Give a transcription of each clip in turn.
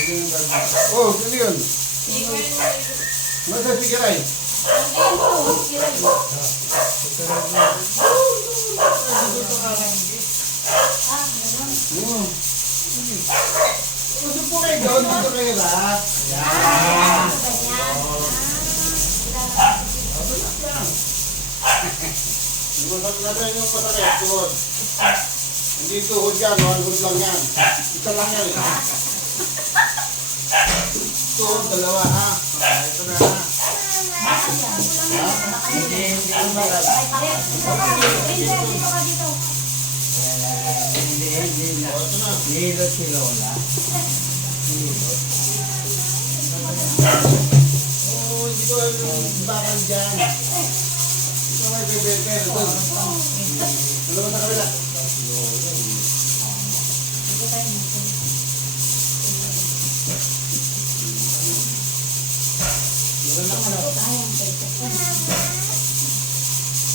Oh, ano yun? Nasa si Kiray? Gusto po kayo doon, dito kayo lahat. Yan. Iwasan natin yung masakit, tuhod. Hindi tuhod yan, tuhod lang yan. Isa lang yan. Tuhod, dalawa ha. Ito na ha. Hindi ang bagal. Hindi na. Hilo si Lola. Oh, hindi ko bakal dyan. Ito may bebete. Ito. Dalawa sa kabila.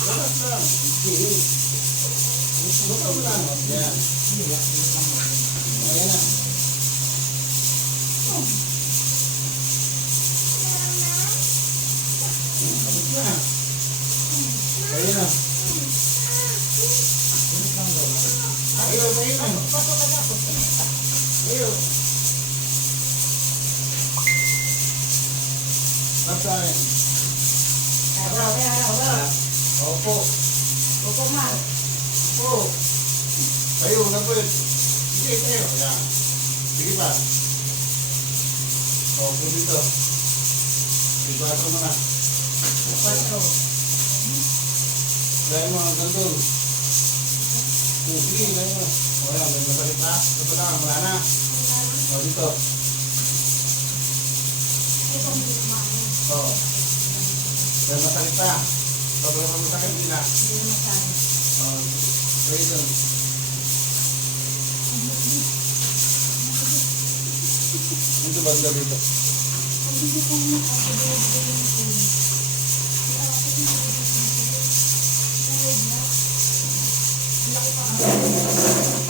Relax lang. Lupa mo lang. Yan. Ayan na. Kapit na. Ayan na. Ayaw, ayaw na. Ayaw. Nasaan? Opo. Opo ma. Opo. Tayo, nagpwede. Sige, tayo. Yan. Sige pa. Opo dito. Ibato mo na. Ibato. Dahil mo hanggang doon. Sige, dahil mo. O yan, may masakit na. Ito na, wala na. O dito. O. May masakit na. Sobrang masakit nila. O, kayo doon. Ito ba ang dito?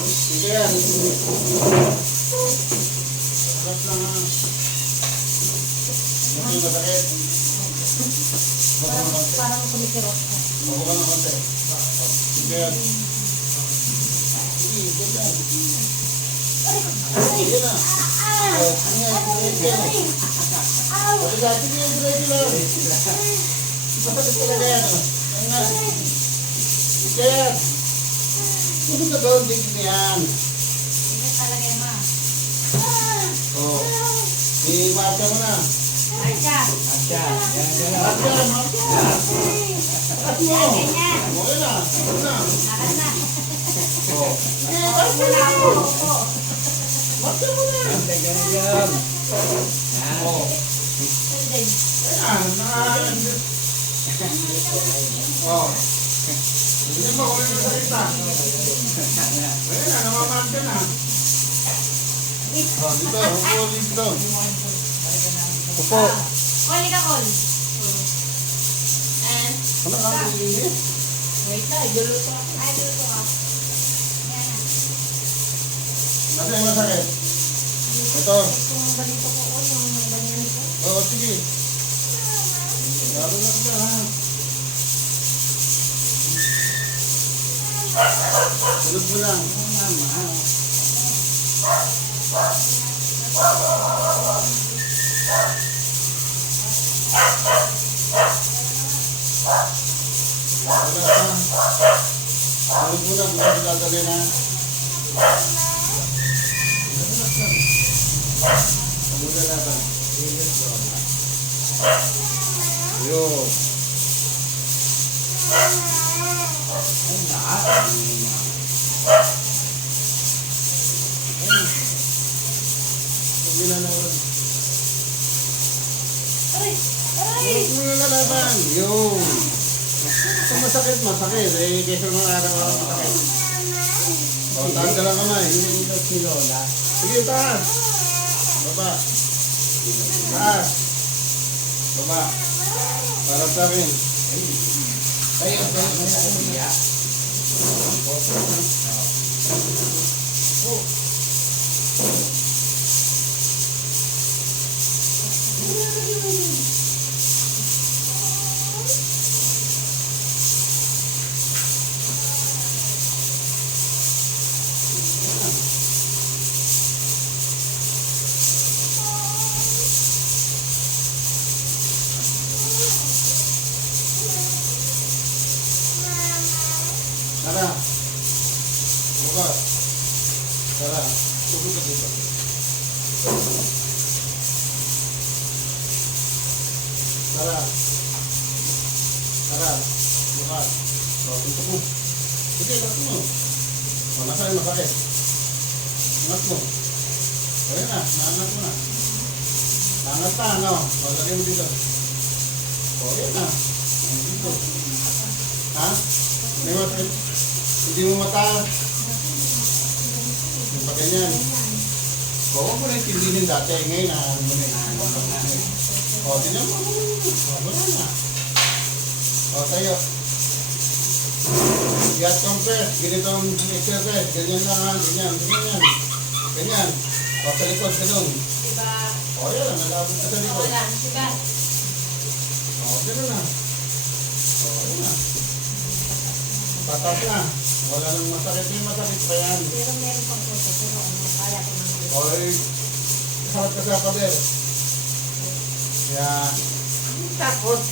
Sige yan. Sarap lang ha. Hindi masakit. Parang kumikirot. Mabuka ng konti. Sige yan. Sige, ganyan. Sige na. Masakit talaga yan. Sige. Gusto ka doon, digit na yan. Hindi talaga yan ma. Oo. I-marka mo na. Marka. Marka. Marka mo. Okay na. Okay na. Nakan na. Oo. Wala ako. Marka mo na. Ganyan. Oo. Ayan. Oo. Hindi mo kung yung salita. Ayan na, namamarka na. Oh, dito, upo dito. Upo. Oli ka, Ol. Ano ka ang linis? Wait na, iduluto ako. Ay, iduluto ka. Yan na. Ano yung masakit? Ito. Yung ganito ko, Ol, yung ganyan ko. Oo, sige. Lalo na ka ha. Tulog mo lang. Wala ka. Tulog mo lang. Hindi ka gagawin na. Pagula natin. Yun. Hindi na naman. Aray! Aray! Huwag mo na lalaban. Yun. Kung masakit, masakit. Eh, kaysa mga araw-araw masakit. O, taas ka lang kamay. Si Lola. Sige, taas. Baba. Taas. Baba. Para sa akin. Tayo, tayo. Tara. Bukas. Tara. Tugod ka dito. Tara. Tara. Bukas. O, dito mo. Sige, lakas mo. O, nasa yung masakit. Angat mo. Ayan na, naangat mo na. Naangat pa, ano? O, lagay mo dito. O, ayan na. O, dito. Ha? May masakit. Hindi mo mataas. Yung pa ganyan. O, huwag mo na intindihin dati. Ngayon, ano mo na. O, tingnan mo. O, wala na. O, tayo. Gas compress. Ganitong exercise. Ganyan lang ha. Ganyan. Ganyan. Ganyan. O, sa likod. Ganun. Diba? O, yan. Nalabot ka sa likod. Wala. Diba? O, ganun na. O, yan na. Patas na. Wala nang masakit. May masakit pa yan. Pero meron pang puso. Pero ano, kaya ko nang O, sarap ka sa pader. Yan. Takot.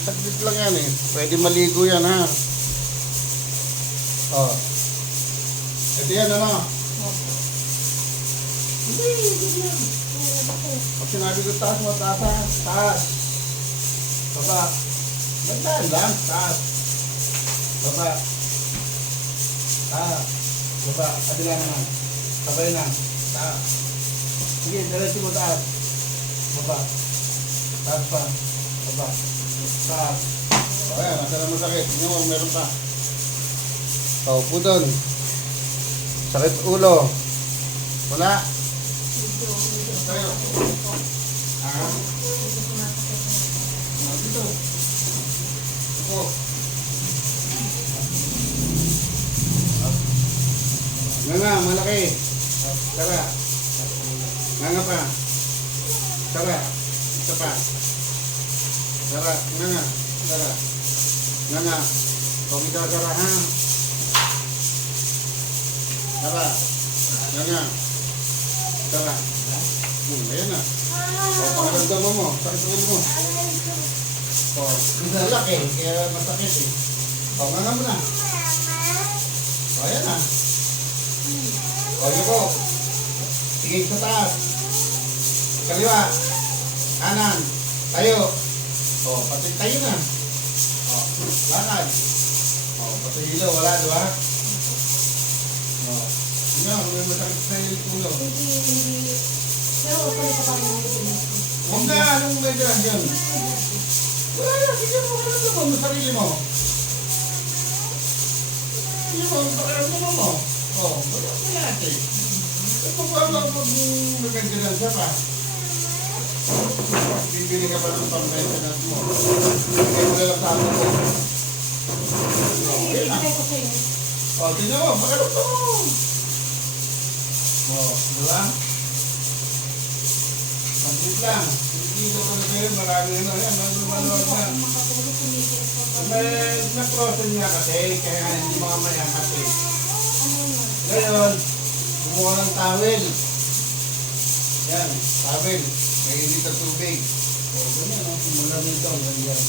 Taklit lang yan eh. Pwede maligo yan ha. O. Ito yan ano. Hindi yan. Pag sinabi ko taas mo, taas ha. Taas. Baba. Gandaan lang. Taas. Baba. Taas. Baba. Kabila naman. Sabay na. Taas. Sige, diretso mo taas. Baba. Taas pa. Baba. Taas. O yan, nasa na masakit. Tingnan mo, meron pa. Paupo doon. Sakit ulo. Wala. Tayo. Ha? Dito. Ito. Nga, malaki. Tara. Nga pa. Tara. Isa pa. Tara. Nga. Tara. Nga. Huwag ikaw tara ha. Tara. Nga. Tara. Ayan na. O, pakiramdam mo. Sakit ulo mo. O, malaki. Kaya masakit eh. O, nga mo na. O, ayan na. O, yun po. Tingin sa taas. Kaliwa. Kanan. Tayo. O, pati tayo na. O, lakad. O, pati hilo. Wala, di ba? O, yun na. May masakit sa ulo. Hindi. Pero ulit pa kami ng business. Huwag na. Anong may dyan dyan? Wala na. Sige mo. Ano mo? Sarili mo. Sige mo. Pakiramdam mo. O, wala na natin. Ito pa lang pag nagkandilan siya pa. Bibili ka pa ng pang-maintenance mo. Bigay mo lang sa ako mo. Ibigay ko sa'yo. O, tignan mo. Pakiramdam mo. O, di ba? Pag-sit lang. Hindi ko pa na kayo. Marami ano. Yan, maluwag na. Makatulog, tumigil ko pa. May na-crossen niya kasi. Kaya hindi mamaya kasi. Ano yun? Ngayon, kumuha ng towel. Yan, towel. May hindi sa tubig. O, ganyan, no? Simula nito, ganyan.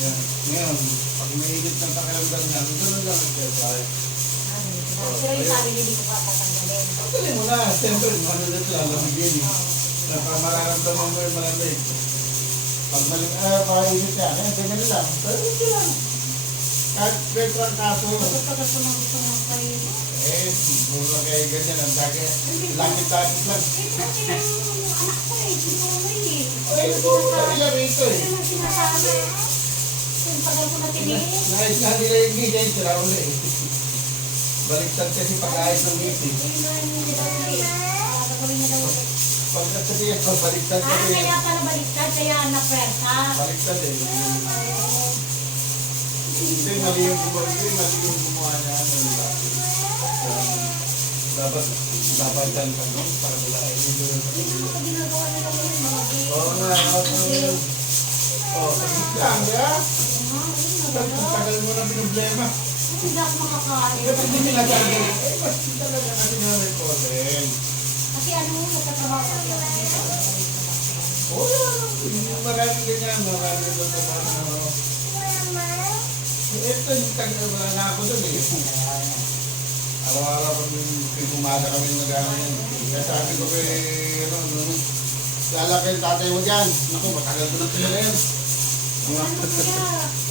Yan. Ngayon, pag may higit ng pakiramdam niya, gano'n lang exercise. Pero yung sabi hindi ko pa tatanggalin. Pagdali mo na, siyempre, manulit lang, lamigin. Mararamdaman mo yung malamig. Pag makaisip yan, ganyan lang. Pero hindi lang. Kahit petrang kaso, Bakit pag gusto mo kayo? siguro kayo ganyan, ang dagi. Langit-langit lang. Kasi yung anak ko sinuloy Ay, siguro kanila rito eh. Ano sinasabi? Yung tagal ko na tingin. Nais nga nila yung ganyan, sila uli. Baliktad kasi pag-ayos ng ngipin. Yung hindi daw ulit. Gagawin niya daw ulit. Pag kasi baliktad kasi. Kaya pala baliktad, kaya na-pwersa. Baliktad eh. Hindi, mali yung gumawa niya. Dapat dyan ka, no? Para wala ay hindi. Hindi mo ka ginagawa nila ngayon, mga game. Oo nga, lang, di ba? Tagal mo na problema. Hindi ako makakain. Kasi hindi nagagawin. Mas talaga kasi nga may problem. Kasi ano, nagtatrabaho kasi ako dito. Oo, maraming ganyan. Maraming doon sa mga Ito yung wala na ako dun eh. Araw-araw pag umaga kami nag-ano yun. Kaya sabi ko lalaki yung tatay mo dyan. Naku, matagal ko na pinila yan. Ano kaya?